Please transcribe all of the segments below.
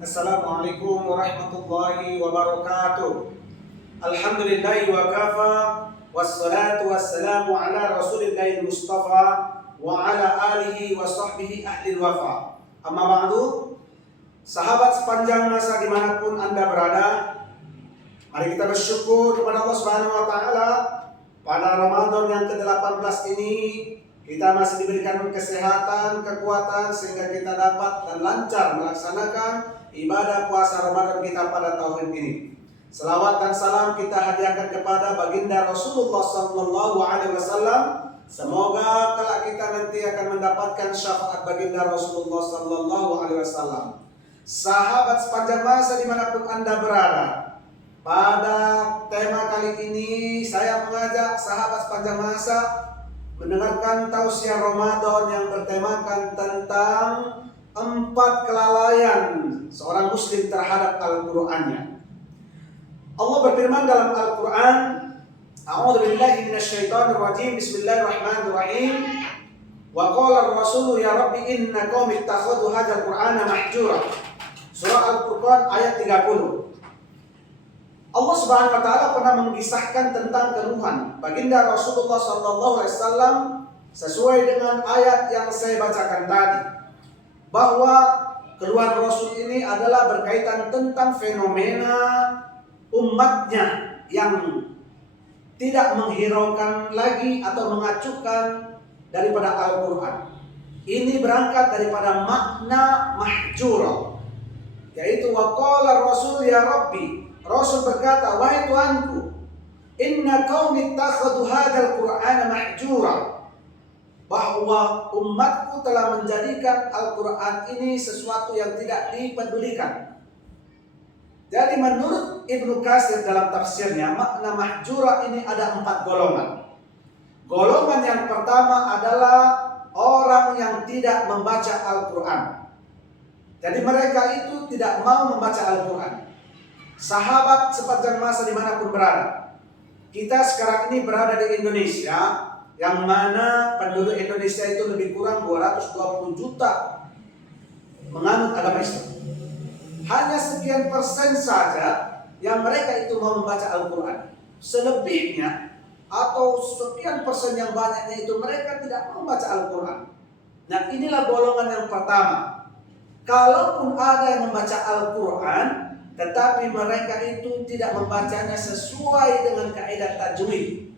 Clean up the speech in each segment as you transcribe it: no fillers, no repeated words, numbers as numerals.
Assalamualaikum warahmatullahi wabarakatuh. Alhamdulillahi wa kafa, wassalatu wassalamu ala rasulillahi mustafa wa ala alihi wa sahbihi ahli wafa. Amma ba'du, sahabat sepanjang masa dimanapun Anda berada, mari kita bersyukur kepada Allah Subhanahu wa Ta'ala. Pada Ramadan yang ke-18 ini kita masih diberikan kesehatan, kekuatan sehingga kita dapat dan lancar melaksanakan ibadah puasa Ramadan kita pada tahun ini. Selawat dan salam kita hadiahkan kepada baginda Rasulullah sallallahu alaihi wasallam. Semoga kelak kita nanti akan mendapatkan syafaat baginda Rasulullah sallallahu alaihi wasallam. Sahabat sepanjang masa dimanapun Anda berada, pada tema kali ini saya mengajak sahabat sepanjang masa mendengarkan tausiah Ramadan yang bertemakan tentang 4 kelalaian seorang muslim terhadap Al-Qur'annya. Allah berfirman dalam Al-Qur'an, A'udzu billahi minasyaitonir rajim. Bismillahirrahmanirrahim. Wa qala ar-rasulu ya rabbi inna qaumi ittakhadhu hadzal qur'ana mahjura. Surah Al-Furqan ayat 30. Allah Subhanahu wa Ta'ala pernah mengisahkan tentang keluhan baginda Rasulullah sallallahu alaihi wasallam sesuai dengan ayat yang saya bacakan tadi, bahwa keluhan Rasul ini adalah berkaitan tentang fenomena umatnya yang tidak menghiraukan lagi atau mengacuhkan daripada Al-Quran. Ini berangkat daripada makna mahjura, yaitu waqala Rasul ya Rabbi. Rasul berkata, wahai Tuhanku, inna qaumi ittakhadhu hadzal Qur'ana mahjura, bahwa umatku telah menjadikan Al-Quran ini sesuatu yang tidak dipedulikan. Jadi menurut Ibnu Katsir dalam tafsirnya, makna mahjura ini ada 4 golongan. Golongan yang pertama adalah orang yang tidak membaca Al-Quran. Jadi mereka itu tidak mau membaca Al-Quran. Sahabat sepanjang masa dimanapun berada, kita sekarang ini berada di Indonesia, yang mana penduduk Indonesia itu lebih kurang 220 juta menganut agama Islam. Hanya sekian persen saja yang mereka itu mau membaca Al-Quran. Selebihnya atau sekian persen yang banyaknya itu mereka tidak mau membaca Al-Quran. Nah, inilah golongan yang pertama. Kalaupun ada yang membaca Al-Quran, tetapi mereka itu tidak membacanya sesuai dengan kaidah tajwid.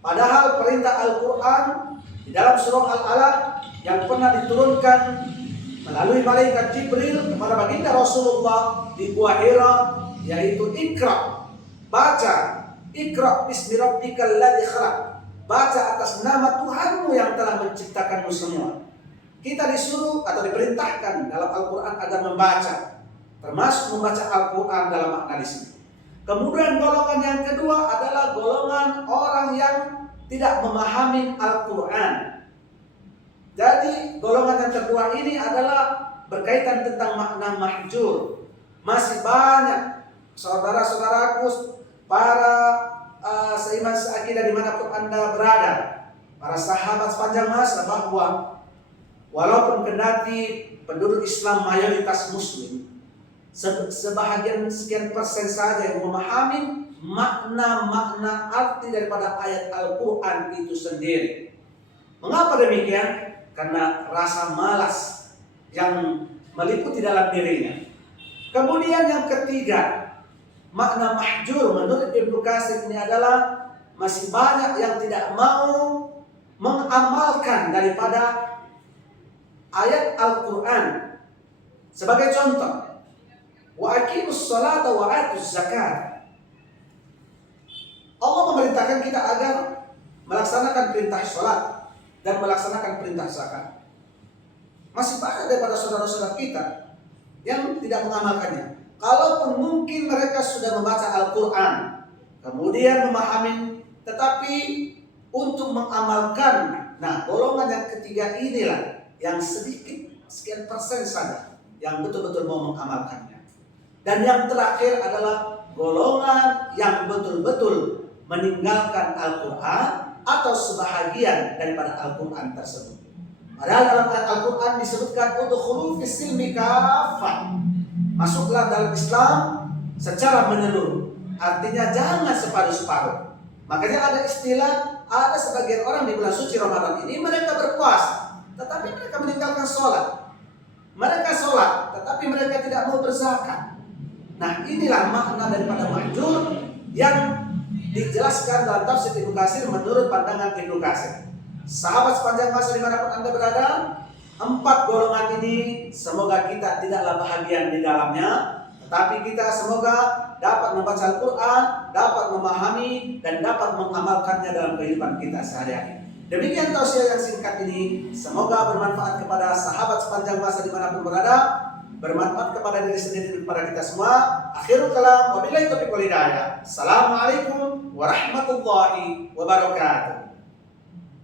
Padahal perintah Al-Quran di dalam surah Al-Alaq yang pernah diturunkan melalui malaikat Jibril kepada baginda Rasulullah di Gua Hira, yaitu Iqra, baca, Iqra bismi rabbikal ladzi khalaq, baca atas nama Tuhanmu yang telah menciptakanmu semua. Kita disuruh atau diperintahkan dalam Al-Quran agar membaca, termasuk membaca Al-Quran dalam makna di sini. Kemudian golongan yang kedua adalah golongan orang yang tidak memahami Al-Quran. Jadi golongan yang kedua ini adalah berkaitan tentang makna mahjur. Masih banyak saudara-saudaraku, para seiman seakidah dimanapun Anda berada, para sahabat sepanjang masa, bahwa walaupun kendati penduduk Islam mayoritas Muslim, sebahagian sekian persen saja yang memahami makna-makna arti daripada ayat Al-Quran itu sendiri. Mengapa demikian? Karena rasa malas yang meliputi dalam dirinya. Kemudian yang ketiga, makna mahjur menurut Ibnu Katsir ini adalah masih banyak yang tidak mau mengamalkan daripada ayat Al-Quran. Sebagai contoh, wa aqimus salata wa atuz zakat. Allah memerintahkan kita agar melaksanakan perintah salat dan melaksanakan perintah zakat. Masih banyak daripada saudara-saudara kita yang tidak mengamalkannya. Kalaupun mungkin mereka sudah membaca Al-Quran, kemudian memahami, tetapi untuk mengamalkan, nah golongan yang ketiga inilah yang sedikit, sekian persen saja yang betul-betul mau mengamalkannya. Dan yang terakhir adalah golongan yang betul-betul meninggalkan Al-Quran atau sebahagian daripada Al-Quran tersebut. Padahal dalam Al-Quran disebutkan udkhulu fis silmi kaffah. masuklah dalam Islam secara menyeluruh. Artinya jangan separuh-separuh. Makanya ada istilah, ada sebagian orang di bulan suci Ramadan ini mereka berpuasa, tetapi mereka meninggalkan sholat. Mereka sholat, tetapi mereka tidak mau berzakat. Nah, inilah makna daripada mahjur yang dijelaskan dalam tafsir Ibnu Katsir menurut pandangan Ibnu Katsir. Sahabat sepanjang masa dimanapun Anda berada, 4 golongan ini semoga kita tidaklah bahagian di dalamnya, tetapi kita semoga dapat membaca Al-Quran, dapat memahami, dan dapat mengamalkannya dalam kehidupan kita sehari-hari. Demikian tausiah yang singkat ini, semoga bermanfaat kepada sahabat sepanjang masa dimanapun berada, bermanfaat kepada diri sendiri dan kepada kita semua. Akhirul kalam, wabillahi taufiq wal hidayah. Assalamualaikum warahmatullahi wabarakatuh.